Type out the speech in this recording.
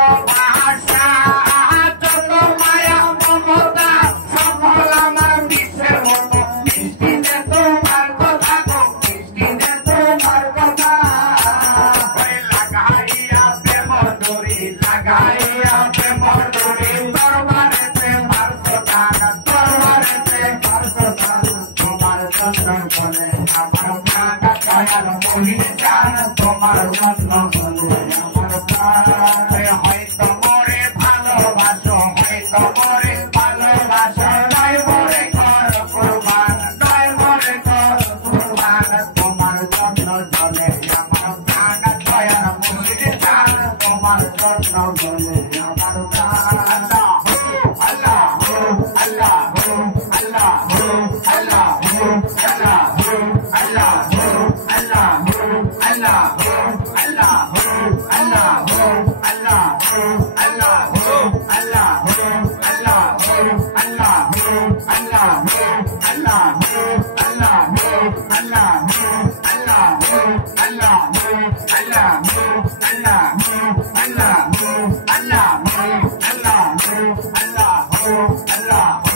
ভালোবাসা যত মায়া মমতা সকল আমার মিশে হতো মিষ্টিতে তোমার কথা গো মিষ্টিতে তোমার কথা লাগাইয়া প্রেম ডোরি লাগাইয়া প্রেম ডোরি দরবারেতে মারছো টাকা দরবারেতে মারছো টাকা তোমার চন্দন বলে আমার প্রাণ দয়াল মোহিনী চান তোমার চন্দন বলে আমার প্রাণ হয়তো মরে ভালোবাসো হয়তো মরে ভালোবাসো নয় মরে কর কুরবান নয় মরে কর কুরবান তোমার চন্দন বলে আমার প্রাণ দয়াল মোহিনী চান তোমার চন্দন বলে আমার প্রাণ আল্লাহ আল্লাহ আল্লাহ আল্লাহ Allah